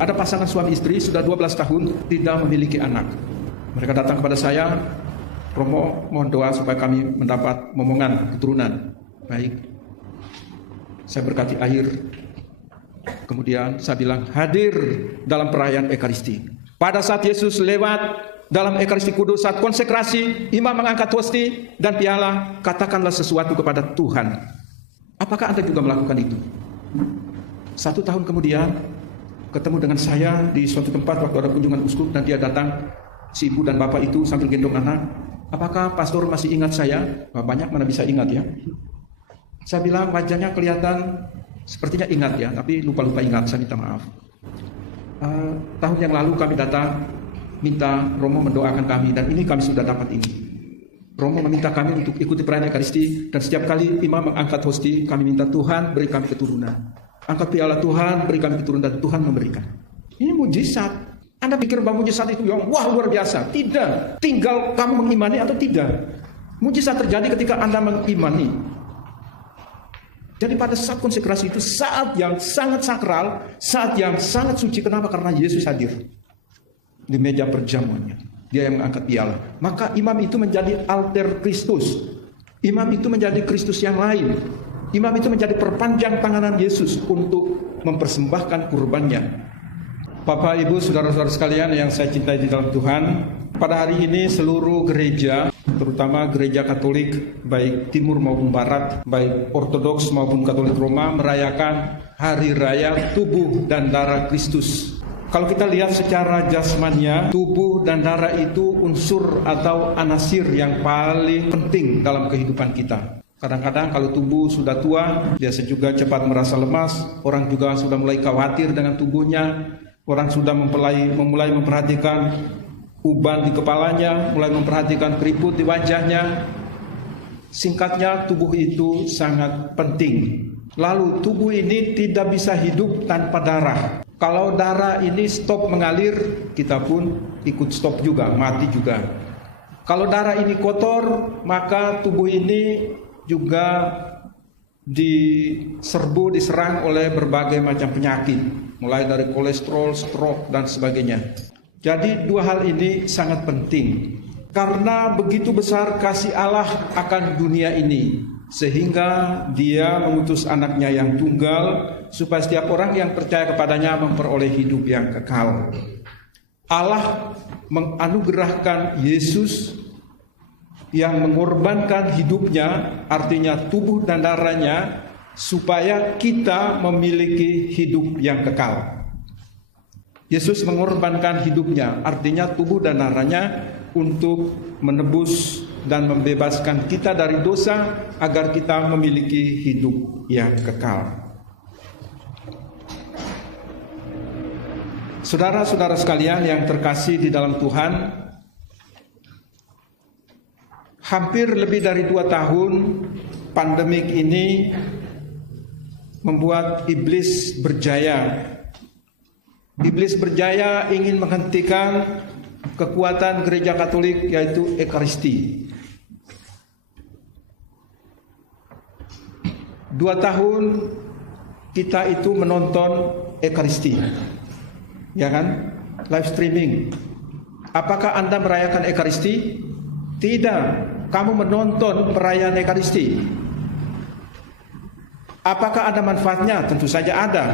Ada pasangan suami istri sudah 12 tahun tidak memiliki anak. Mereka datang kepada saya, Romo, mohon doa supaya kami mendapat momongan keturunan. Baik. Saya berkati air. Kemudian saya bilang, hadir dalam perayaan Ekaristi. Pada saat Yesus lewat dalam Ekaristi Kudus, saat konsekrasi, imam mengangkat hosti dan piala, katakanlah sesuatu kepada Tuhan. Apakah Anda juga melakukan itu? 1 tahun kemudian, ketemu dengan saya di suatu tempat waktu ada kunjungan uskup, dan dia datang, si ibu dan bapak itu sambil gendong anak. Apakah pastor masih ingat saya? Banyak mana bisa ingat ya. Saya bilang wajahnya kelihatan sepertinya ingat ya, tapi lupa-lupa ingat, saya minta maaf. Tahun yang lalu kami datang minta Romo mendoakan kami, dan ini kami sudah dapat ini. Romo meminta kami untuk ikuti perayaan Ekaristi, dan setiap kali imam mengangkat hosti, kami minta Tuhan beri kami keturunan. Angkat piala Tuhan, beri kami keturunan, dan Tuhan memberikan. Ini mujizat. Anda pikir bahwa mujizat itu yang wah luar biasa? Tidak. Tinggal kamu mengimani atau tidak. Mujizat terjadi ketika Anda mengimani. Jadi pada saat konsekrasi itu saat yang sangat sakral, saat yang sangat suci. Kenapa? Karena Yesus hadir di meja perjamuannya. Dia yang mengangkat piala. Maka imam itu menjadi alter Kristus. Imam itu menjadi Kristus yang lain. Imam itu menjadi perpanjang tanganan Yesus untuk mempersembahkan kurbannya. Bapak, Ibu, saudara-saudara sekalian yang saya cintai di dalam Tuhan, pada hari ini seluruh gereja, terutama gereja Katolik, baik Timur maupun Barat, baik Ortodoks maupun Katolik Roma, merayakan hari raya tubuh dan darah Kristus. Kalau kita lihat secara jasmania, tubuh dan darah itu unsur atau anasir yang paling penting dalam kehidupan kita. Kadang-kadang kalau tubuh sudah tua, biasa juga cepat merasa lemas. Orang juga sudah mulai khawatir dengan tubuhnya. Orang sudah memulai memperhatikan uban di kepalanya, mulai memperhatikan keriput di wajahnya. Singkatnya, tubuh itu sangat penting. Lalu tubuh ini tidak bisa hidup tanpa darah. Kalau darah ini stop mengalir, kita pun ikut stop juga, mati juga. Kalau darah ini kotor, maka tubuh ini juga diserang oleh berbagai macam penyakit, mulai dari kolesterol, stroke, dan sebagainya. Jadi dua hal ini sangat penting, karena begitu besar kasih Allah akan dunia ini, sehingga Dia mengutus anaknya yang tunggal, supaya setiap orang yang percaya kepadanya memperoleh hidup yang kekal. Allah menganugerahkan Yesus yang mengorbankan hidupnya, artinya tubuh dan darahnya, supaya kita memiliki hidup yang kekal. Yesus mengorbankan hidupnya, artinya tubuh dan darahnya, untuk menebus dan membebaskan kita dari dosa, agar kita memiliki hidup yang kekal. Saudara-saudara sekalian yang terkasih di dalam Tuhan, hampir lebih dari 2 tahun pandemik ini membuat iblis berjaya. Iblis berjaya ingin menghentikan kekuatan gereja Katolik, yaitu Ekaristi. 2 tahun kita itu menonton Ekaristi, ya kan? Live streaming. Apakah Anda merayakan Ekaristi? Tidak. Kamu menonton perayaan Ekaristi. Apakah ada manfaatnya? Tentu saja ada.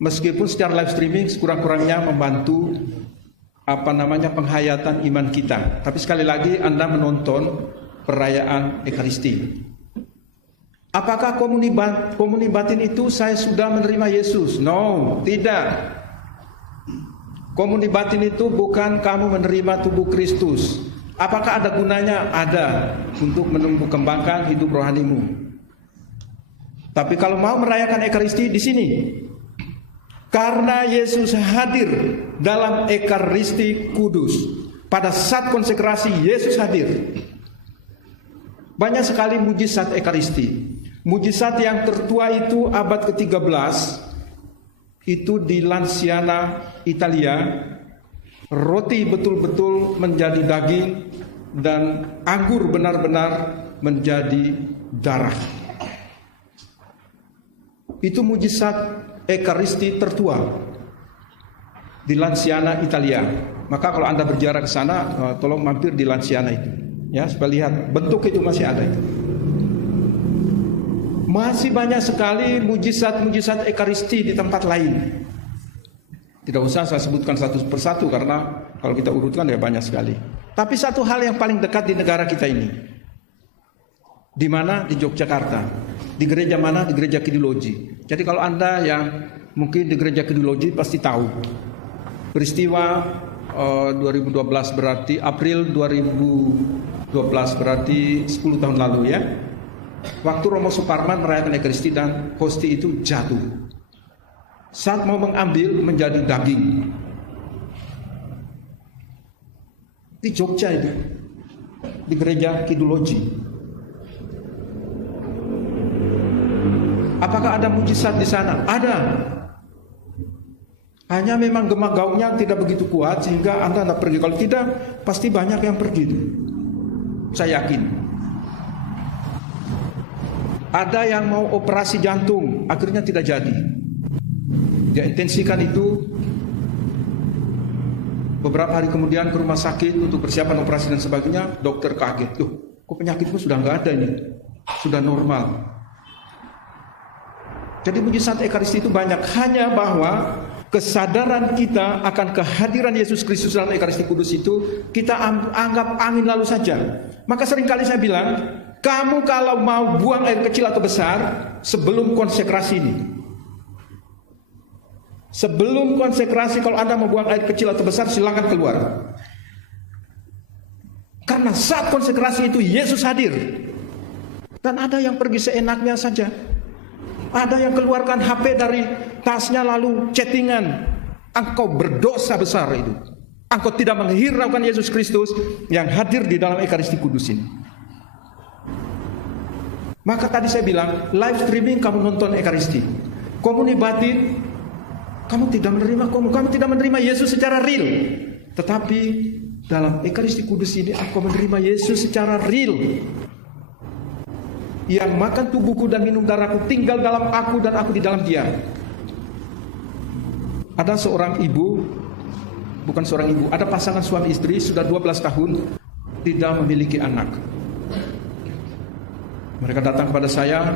Meskipun secara live streaming sekurang-kurangnya membantu penghayatan iman kita. Tapi sekali lagi Anda menonton perayaan Ekaristi. Apakah komuni batin itu saya sudah menerima Yesus? No, tidak. Komuni batin itu bukan kamu menerima tubuh Kristus. Apakah ada gunanya? Ada, untuk menumbuh kembangkan hidup rohanimu. Tapi kalau mau merayakan Ekaristi di sini, karena Yesus hadir dalam Ekaristi Kudus. Pada saat konsekrasi Yesus hadir. Banyak sekali mujizat Ekaristi. Mujizat yang tertua itu abad ke-13, itu di Lanciana, Italia. Roti betul-betul menjadi daging, dan anggur benar-benar menjadi darah. Itu mujizat Ekaristi tertua. di Lanciana, Italia. Maka kalau Anda berziarah ke sana, tolong mampir di Lanciana itu, ya, supaya lihat bentuk itu masih ada itu. Masih banyak sekali mujizat-mujizat Ekaristi di tempat lain. Tidak usah saya sebutkan satu persatu karena kalau kita urutkan ya banyak sekali. Tapi satu hal yang paling dekat di negara kita ini, di mana? Di Yogyakarta. Di gereja mana? Di gereja Kiduloji. Jadi kalau Anda yang mungkin di gereja Kiduloji pasti tahu peristiwa 2012 berarti April 2012 berarti 10 tahun lalu ya. Waktu Romo Suparman merayakan Ekaristi dan hosti itu jatuh. Saat mau mengambil menjadi daging. Di Jogja itu, di gereja Kiduloji. Apakah ada mujizat di sana? Ada. Hanya memang gema gaungnya tidak begitu kuat sehingga Anda tidak pergi. Kalau tidak, pasti banyak yang pergi itu. Saya yakin. Ada yang mau operasi jantung, akhirnya tidak jadi. Dia intensikan itu. Beberapa hari kemudian ke rumah sakit untuk persiapan operasi dan sebagainya. Dokter kaget, loh, kok penyakitmu sudah nggak ada ini, sudah normal. Jadi mujizat Ekaristi itu banyak. Hanya bahwa kesadaran kita akan kehadiran Yesus Kristus dalam Ekaristi Kudus itu kita anggap angin lalu saja. Maka seringkali saya bilang, kamu kalau mau buang air kecil atau besar sebelum konsekrasi ini. Sebelum konsekrasi kalau Anda mau buang air kecil atau besar silakan keluar. Karena saat konsekrasi itu Yesus hadir. Dan ada yang pergi seenaknya saja. Ada yang keluarkan HP dari tasnya lalu chattingan. Engkau berdosa besar itu. Engkau tidak menghiraukan Yesus Kristus yang hadir di dalam Ekaristi Kudus ini. Maka tadi saya bilang, live streaming kamu nonton Ekaristi. Komuni batin, kamu tidak menerima Yesus secara real. Tetapi dalam Ekaristi Kudus ini aku menerima Yesus secara real. Yang makan tubuhku dan minum darahku tinggal dalam aku dan aku di dalam dia. Ada seorang ibu, bukan seorang ibu, ada pasangan suami istri sudah 12 tahun tidak memiliki anak. Mereka datang kepada saya,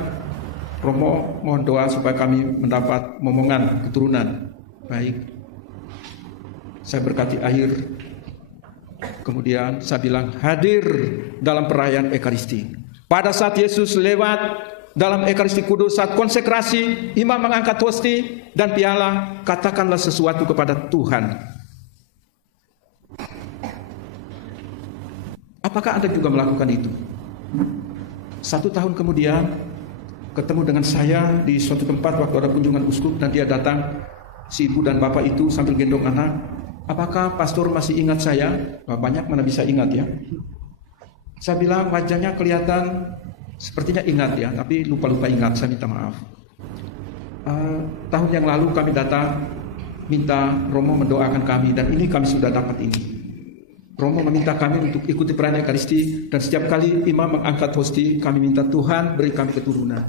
Romo mohon doa supaya kami mendapat momongan keturunan. Baik. Saya berkati air. Kemudian saya bilang hadir dalam perayaan Ekaristi. Pada saat Yesus lewat dalam Ekaristi Kudus, saat konsekrasi, imam mengangkat hosti dan piala, katakanlah sesuatu kepada Tuhan. Apakah Anda juga melakukan itu? 1 tahun kemudian ketemu dengan saya di suatu tempat waktu ada kunjungan uskup dan dia datang, si ibu dan bapak itu sambil gendong anak. Apakah pastor masih ingat saya? Banyak mana bisa ingat ya. Saya bilang wajahnya kelihatan sepertinya ingat ya, tapi lupa-lupa ingat, saya minta maaf. Tahun yang lalu kami datang minta Romo mendoakan kami dan ini kami sudah dapat ini. Romo meminta kami untuk ikuti perayaan Ekaristi dan setiap kali imam mengangkat hosti kami minta Tuhan beri kami keturunan.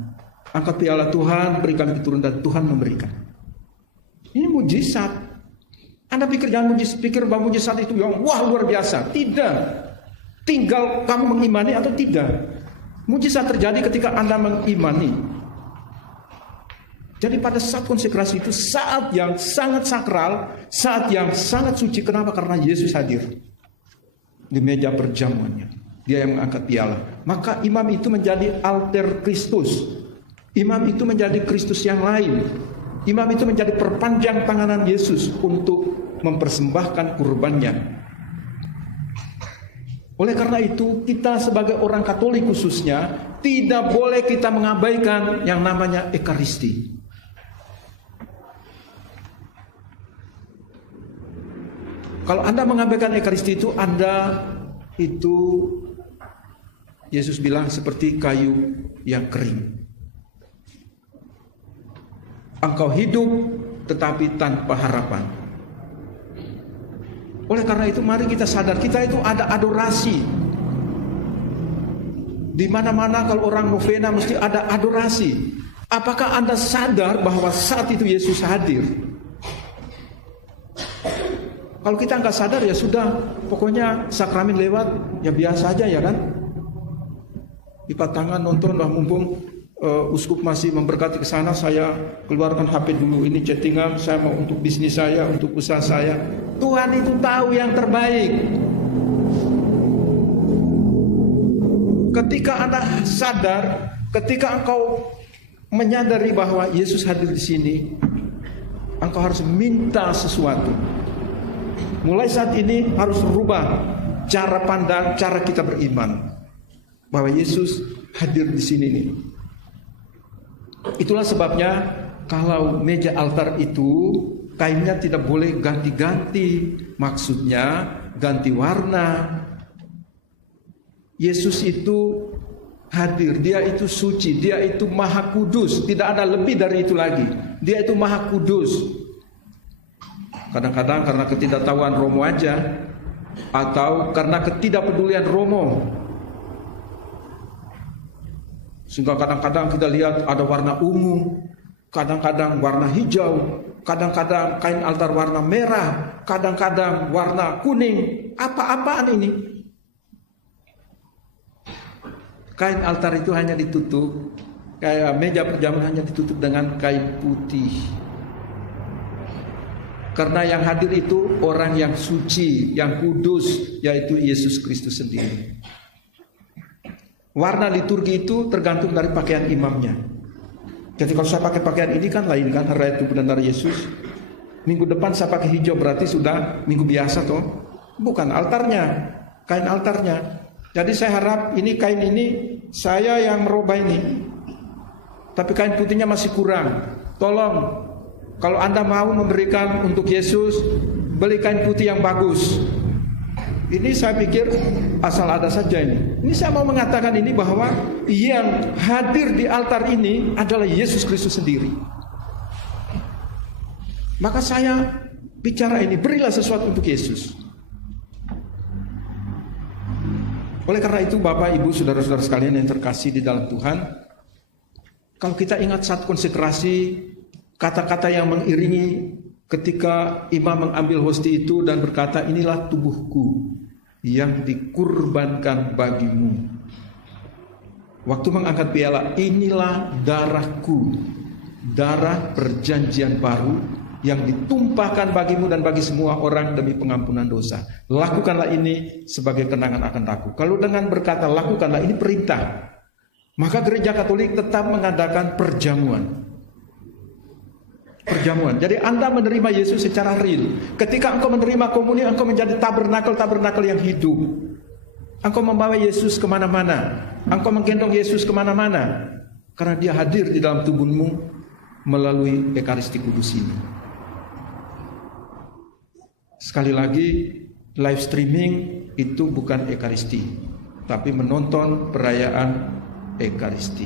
Angkat piala Tuhan beri kami keturunan dan Tuhan memberikan. Ini mujizat. Anda pikir bahwa mujizat itu yang wah luar biasa. Tidak. Tinggal kamu mengimani atau tidak. Mujizat terjadi ketika Anda mengimani. Jadi pada saat konsekrasi itu saat yang sangat sakral, saat yang sangat suci. Kenapa? Karena Yesus hadir di meja perjamuannya. Dia yang mengangkat piala. Maka imam itu menjadi alter Kristus. Imam itu menjadi Kristus yang lain. Imam itu menjadi perpanjang tanganan Yesus untuk mempersembahkan kurbannya. Oleh karena itu, kita sebagai orang Katolik khususnya tidak boleh kita mengabaikan yang namanya Ekaristi. Kalau Anda mengabaikan Ekaristi itu, Anda itu Yesus bilang seperti kayu yang kering. Engkau hidup tetapi tanpa harapan. Oleh karena itu mari kita sadar, kita itu ada adorasi. Di mana-mana kalau orang novena mesti ada adorasi. Apakah Anda sadar bahwa saat itu Yesus hadir? Kalau kita nggak sadar ya sudah, pokoknya sakramen lewat ya biasa aja ya kan. Lipat tangan nonton lah, mumpung uskup masih memberkati ke sana, saya keluarkan HP dulu, ini chattingan saya mau untuk bisnis saya, untuk usaha saya. Tuhan itu tahu yang terbaik. Ketika Anda sadar, ketika engkau menyadari bahwa Yesus hadir di sini, engkau harus minta sesuatu. Mulai saat ini harus rubah cara pandang, cara kita beriman bahwa Yesus hadir di sini nih. Itulah sebabnya kalau meja altar itu kainnya tidak boleh ganti-ganti, maksudnya ganti warna. Yesus itu hadir, dia itu suci, dia itu maha kudus, tidak ada lebih dari itu lagi. Dia itu maha kudus. Kadang-kadang karena ketidaktahuan Romo aja, atau karena ketidakpedulian Romo, sehingga kadang-kadang kita lihat ada warna ungu, kadang-kadang warna hijau, kadang-kadang kain altar warna merah, kadang-kadang warna kuning. Apa-apaan ini? Kain altar itu hanya ditutup, kayak meja perjamuan hanya ditutup dengan kain putih. Karena yang hadir itu orang yang suci, yang kudus, yaitu Yesus Kristus sendiri. Warna liturgi itu tergantung dari pakaian imamnya. Jadi kalau saya pakai pakaian ini kan lain kan, hari itu benar Yesus. Minggu depan saya pakai hijau berarti sudah minggu biasa toh. Bukan altarnya, kain altarnya. Jadi saya harap ini kain ini saya yang merubah ini. Tapi kain putihnya masih kurang. Tolong, kalau Anda mau memberikan untuk Yesus, beli kain putih yang bagus. Ini saya pikir asal ada saja ini. Ini saya mau mengatakan ini bahwa yang hadir di altar ini adalah Yesus Kristus sendiri. Maka saya bicara ini, berilah sesuatu untuk Yesus. Oleh karena itu Bapak, Ibu, Saudara-saudara sekalian yang terkasih di dalam Tuhan, kalau kita ingat saat konsekrasi, kata-kata yang mengiringi ketika imam mengambil hosti itu dan berkata, inilah tubuhku yang dikurbankan bagimu. Waktu mengangkat piala, inilah darahku, darah perjanjian baru yang ditumpahkan bagimu dan bagi semua orang demi pengampunan dosa. Lakukanlah ini sebagai kenangan akan aku. Kalau dengan berkata lakukanlah, ini perintah, maka gereja Katolik tetap mengadakan perjamuan. Perjamuan. Jadi Anda menerima Yesus secara real. Ketika engkau menerima komuni, engkau menjadi tabernakel yang hidup. Engkau membawa Yesus kemana-mana. Engkau menggendong Yesus kemana-mana. Karena dia hadir di dalam tubuhmu melalui Ekaristi Kudus ini. Sekali lagi, live streaming itu bukan Ekaristi, tapi menonton perayaan Ekaristi.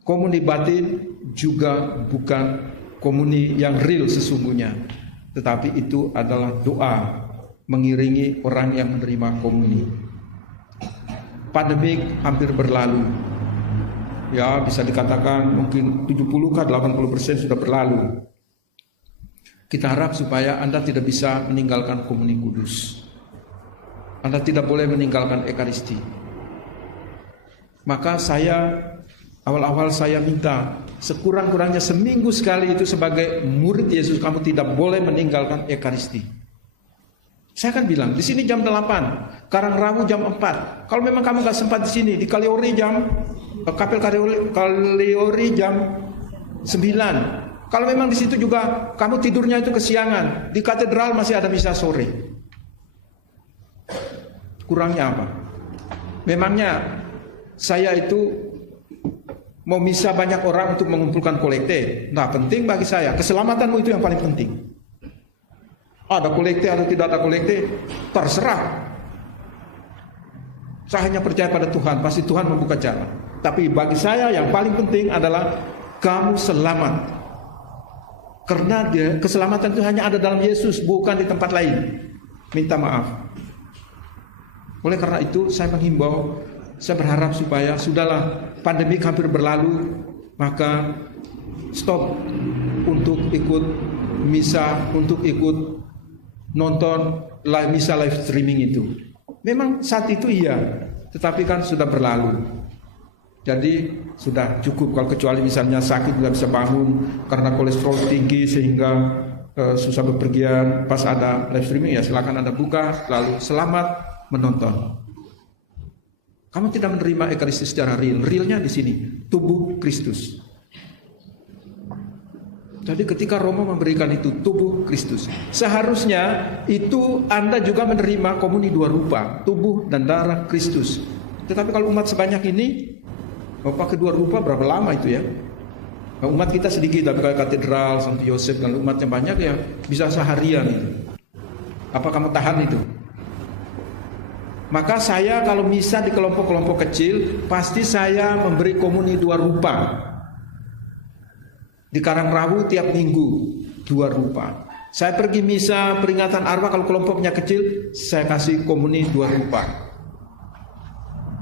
Komuni batin juga bukan komuni yang real sesungguhnya, tetapi itu adalah doa mengiringi orang yang menerima komuni. Pandemik hampir berlalu. Ya, bisa dikatakan mungkin 70-80% sudah berlalu. Kita harap supaya Anda tidak bisa meninggalkan komuni kudus. Anda tidak boleh meninggalkan Ekaristi. Maka awal-awal saya minta sekurang-kurangnya seminggu sekali itu sebagai murid Yesus kamu tidak boleh meninggalkan Ekaristi. Saya kan bilang di sini jam 8, Karangrawu jam 4. Kalau memang kamu gak sempat di sini, di Kaliori Kapel Kaliori jam 9. Kalau memang di situ juga kamu tidurnya itu kesiangan, di katedral masih ada misa sore. Kurangnya apa? Memangnya saya itu mau misa banyak orang untuk mengumpulkan kolekte? Nah, penting bagi saya. Keselamatanmu itu yang paling penting. Ada kolekte atau tidak ada kolekte, terserah. Saya hanya percaya pada Tuhan, pasti Tuhan membuka jalan. Tapi bagi saya yang paling penting adalah kamu selamat. Karena keselamatan itu hanya ada dalam Yesus, bukan di tempat lain. Minta maaf. Oleh karena itu saya menghimbau, saya berharap supaya sudahlah, pandemi hampir berlalu, maka stop untuk ikut misa, untuk ikut nonton misa live streaming itu. Memang saat itu iya, tetapi kan sudah berlalu. Jadi sudah cukup. Kalau kecuali misalnya sakit tidak bisa bangun karena kolesterol tinggi sehingga susah bepergian, pas ada live streaming ya silakan Anda buka, lalu selamat menonton. Kamu tidak menerima Ekaristi secara real. Realnya di sini, tubuh Kristus. Jadi ketika Romo memberikan itu tubuh Kristus, seharusnya itu Anda juga menerima komuni dua rupa, tubuh dan darah Kristus. Tetapi kalau umat sebanyak ini, pakai dua rupa berapa lama itu ya? Umat kita sedikit, tapi kalau katedral, Santo Yosef, kalau umatnya banyak ya bisa seharian itu. Apa kamu tahan itu? Maka saya kalau misa di kelompok-kelompok kecil, pasti saya memberi komuni dua rupa. Di Karangrawu tiap minggu 2 rupa. Saya pergi misa peringatan arwah kalau kelompoknya kecil, saya kasih komuni 2 rupa.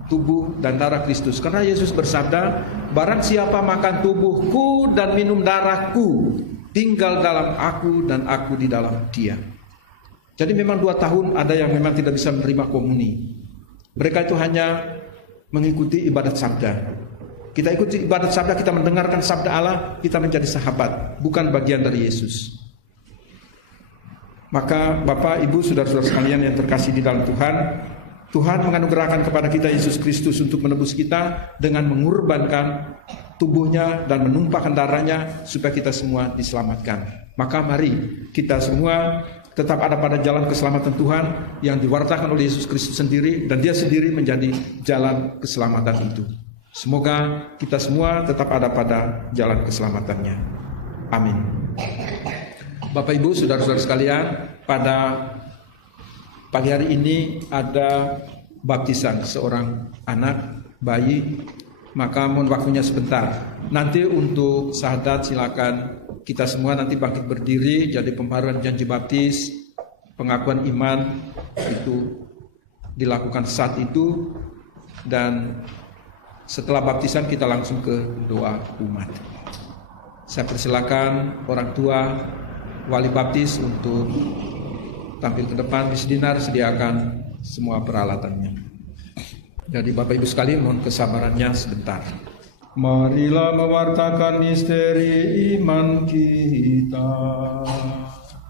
Tubuh dan darah Kristus. Karena Yesus bersabda, barang siapa makan tubuhku dan minum darahku, tinggal dalam aku dan aku di dalam dia. Jadi memang 2 tahun ada yang memang tidak bisa menerima komuni. Mereka itu hanya mengikuti ibadat sabda. Kita ikuti ibadat sabda, kita mendengarkan sabda Allah, kita menjadi sahabat, bukan bagian dari Yesus. Maka Bapak, Ibu, saudara-saudara sekalian yang terkasih di dalam Tuhan, Tuhan menganugerahkan kepada kita Yesus Kristus untuk menebus kita dengan mengorbankan tubuhnya dan menumpahkan darahnya supaya kita semua diselamatkan. Maka mari kita semua tetap ada pada jalan keselamatan Tuhan yang diwartakan oleh Yesus Kristus sendiri, dan Dia sendiri menjadi jalan keselamatan itu. Semoga kita semua tetap ada pada jalan keselamatannya. Amin. Bapak Ibu, saudara-saudara sekalian, pada pagi hari ini ada baptisan seorang anak bayi, maka mohon waktunya sebentar. Nanti untuk syahadat silakan kita semua nanti bangkit berdiri, jadi pembaharuan janji baptis, pengakuan iman itu dilakukan saat itu, dan setelah baptisan kita langsung ke doa umat. Saya persilakan orang tua wali baptis untuk tampil ke depan. Miss Dinar sediakan semua peralatannya. Jadi Bapak Ibu sekalian mohon kesabarannya sebentar. Marilah mewartakan misteri iman kita.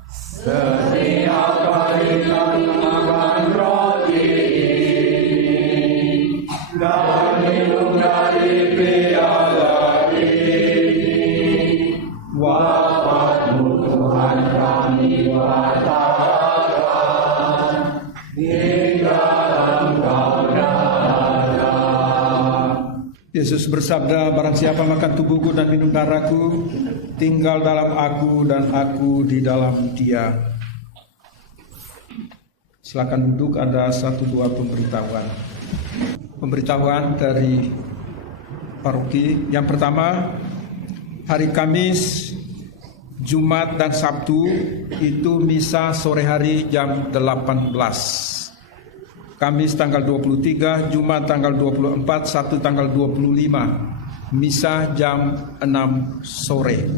Setiap kali kita makan roti ini dan minum dari piala ini, wafat-Mu Tuhan kami wartakan hingga Engkau datang. Yesus bersabda, barang siapa makan tubuhku dan minum darahku, tinggal dalam aku dan aku di dalam dia. Silakan duduk, ada 1-2 pemberitahuan dari paroki. Yang pertama, hari Kamis, Jumat dan Sabtu itu misa sore hari jam 18. Kamis tanggal 23, Jumat tanggal 24, Sabtu tanggal 25. Misa jam 6 sore.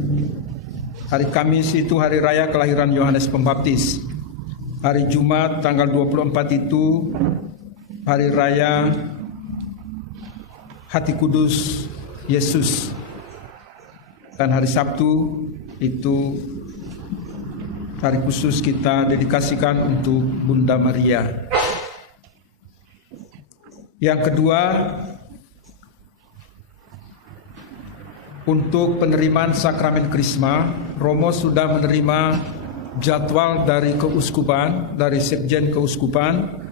Hari Kamis itu hari raya kelahiran Yohanes Pembaptis. Hari Jumat tanggal 24 itu hari raya Hati Kudus Yesus. Dan hari Sabtu itu hari khusus kita dedikasikan untuk Bunda Maria. Yang kedua, untuk penerimaan sakramen Krisma, Romo sudah menerima jadwal dari keuskupan, dari Sekjen Keuskupan,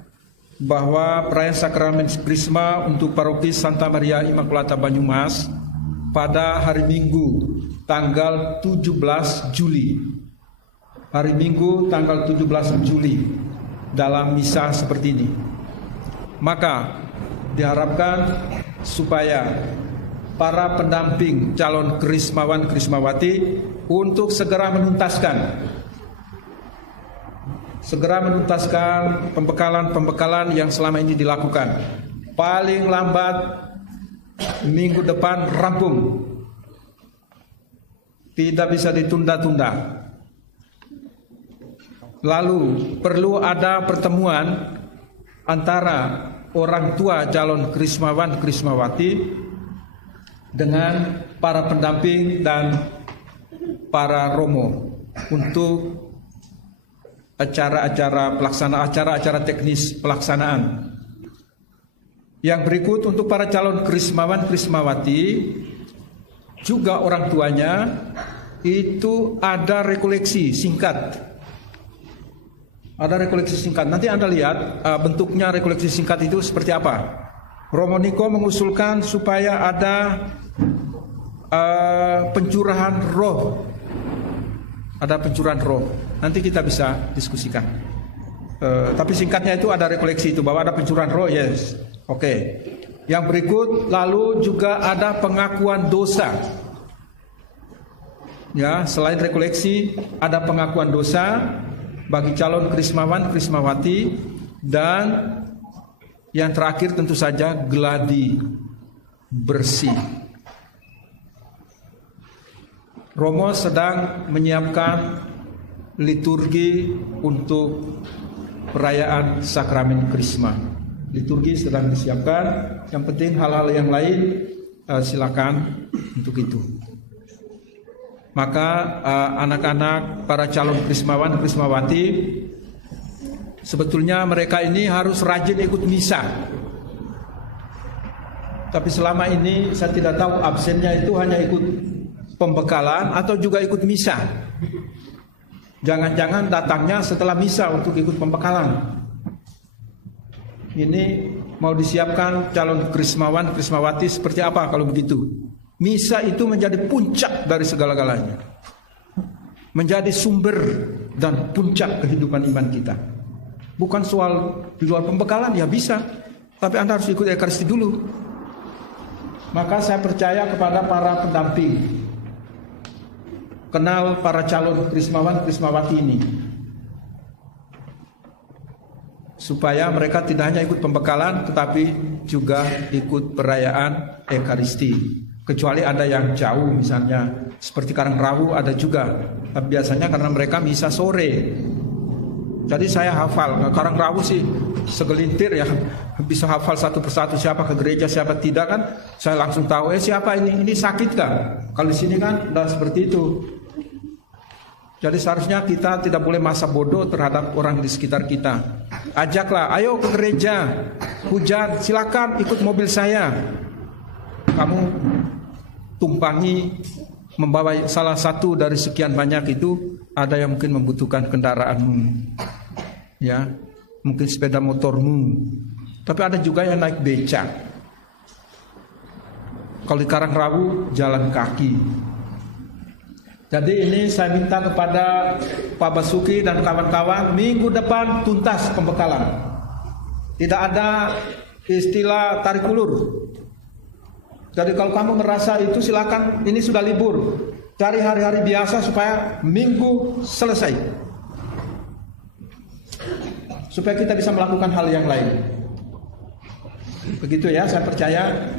bahwa perayaan sakramen Krisma untuk paroki Santa Maria Immaculata Banyumas pada hari Minggu tanggal 17 Juli. Hari Minggu tanggal 17 Juli dalam misa seperti ini. Maka diharapkan supaya para pendamping calon Krismawan Krismawati untuk segera menuntaskan pembekalan yang selama ini dilakukan. Paling lambat minggu depan rampung. Tidak bisa ditunda-tunda. Lalu perlu ada pertemuan antara orang tua calon Krismawan Krismawati dengan para pendamping dan para romo untuk acara-acara teknis pelaksanaan. Yang berikut untuk para calon Krismawan Krismawati juga orang tuanya itu ada rekoleksi singkat. Ada rekoleksi singkat. Nanti Anda lihat bentuknya rekoleksi singkat itu seperti apa. Romo Niko mengusulkan supaya ada pencurahan roh. Ada pencurahan roh. Nanti kita bisa diskusikan. Tapi singkatnya itu ada rekoleksi itu bahwa ada pencurahan roh, yes. Oke. Yang berikut lalu juga ada pengakuan dosa. Ya, selain rekoleksi ada pengakuan dosa bagi calon Krismawan Krismawati, dan yang terakhir tentu saja gladi bersih. Romo sedang menyiapkan liturgi untuk perayaan sakramen Krisma. Liturgi sedang disiapkan. Yang penting hal-hal yang lain silakan untuk itu. Maka anak-anak para calon Krismawan Krismawati sebetulnya mereka ini harus rajin ikut misa. Tapi selama ini saya tidak tahu absennya itu hanya ikut pembekalan atau juga ikut misa. Jangan-jangan datangnya setelah misa untuk ikut pembekalan. Ini mau disiapkan calon Krismawan Krismawati seperti apa kalau begitu? Misa itu menjadi puncak dari segala-galanya, menjadi sumber dan puncak kehidupan iman kita. Bukan soal di luar pembekalan, ya bisa, tapi Anda harus ikut Ekaristi dulu. Maka saya percaya kepada para pendamping, kenal para calon Krismawan Krismawati ini, supaya mereka tidak hanya ikut pembekalan tetapi juga ikut perayaan Ekaristi. Kecuali ada yang jauh, misalnya seperti Karangrawu ada juga, tapi biasanya karena mereka misa sore. Jadi saya hafal Karangrawu sih segelintir ya, bisa hafal satu persatu siapa ke gereja siapa tidak kan. Saya langsung tahu siapa ini sakit kan. Kalau di sini kan udah seperti itu. Jadi seharusnya kita tidak boleh masa bodoh terhadap orang di sekitar kita. Ajaklah, ayo ke gereja, hujan, silakan ikut mobil saya. Kamu tumpangi, membawa salah satu dari sekian banyak itu. Ada yang mungkin membutuhkan kendaraanmu, ya, mungkin sepeda motormu. Tapi ada juga yang naik becak. Kalau di Karangrawu jalan kaki. Jadi ini saya minta kepada Pak Basuki dan kawan-kawan, minggu depan tuntas pembekalan. Tidak ada istilah tarik ulur. Jadi kalau kamu merasa itu silakan, ini sudah libur. Cari hari-hari biasa supaya minggu selesai. Supaya kita bisa melakukan hal yang lain. Begitu ya, saya percaya.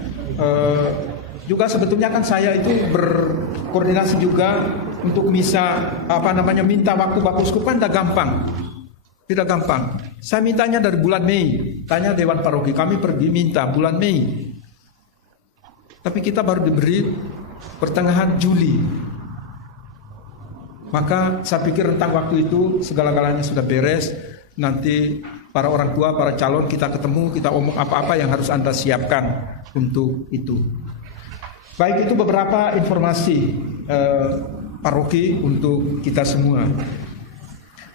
Juga sebetulnya kan saya itu berkoordinasi juga untuk misa minta waktu Bapak Uskup kan tidak gampang. Tidak gampang. Saya mintanya dari bulan Mei. Tanya Dewan Paroki, kami pergi minta bulan Mei. Tapi kita baru diberi pertengahan Juli. Maka saya pikir rentang waktu itu segala-galanya sudah beres. Nanti para orang tua, para calon kita ketemu, kita omong apa-apa yang harus Anda siapkan untuk itu. Baik, itu beberapa informasi paroki untuk kita semua.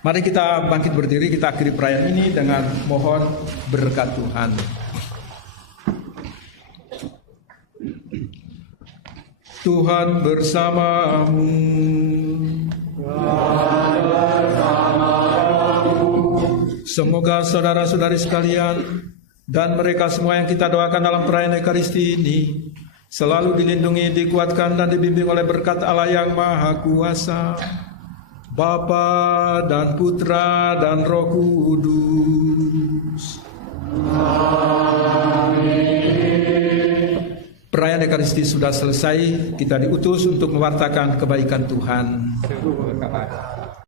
Mari kita bangkit berdiri, kita akhiri perayaan ini dengan mohon berkat Tuhan. Tuhan bersamamu. Semoga saudara-saudari sekalian dan mereka semua yang kita doakan dalam perayaan Ekaristi ini selalu dilindungi, dikuatkan dan dibimbing oleh berkat Allah yang Maha Kuasa, Bapa dan Putra dan Roh Kudus. Amin. Perayaan Ekaristi sudah selesai, kita diutus untuk mewartakan kebaikan Tuhan.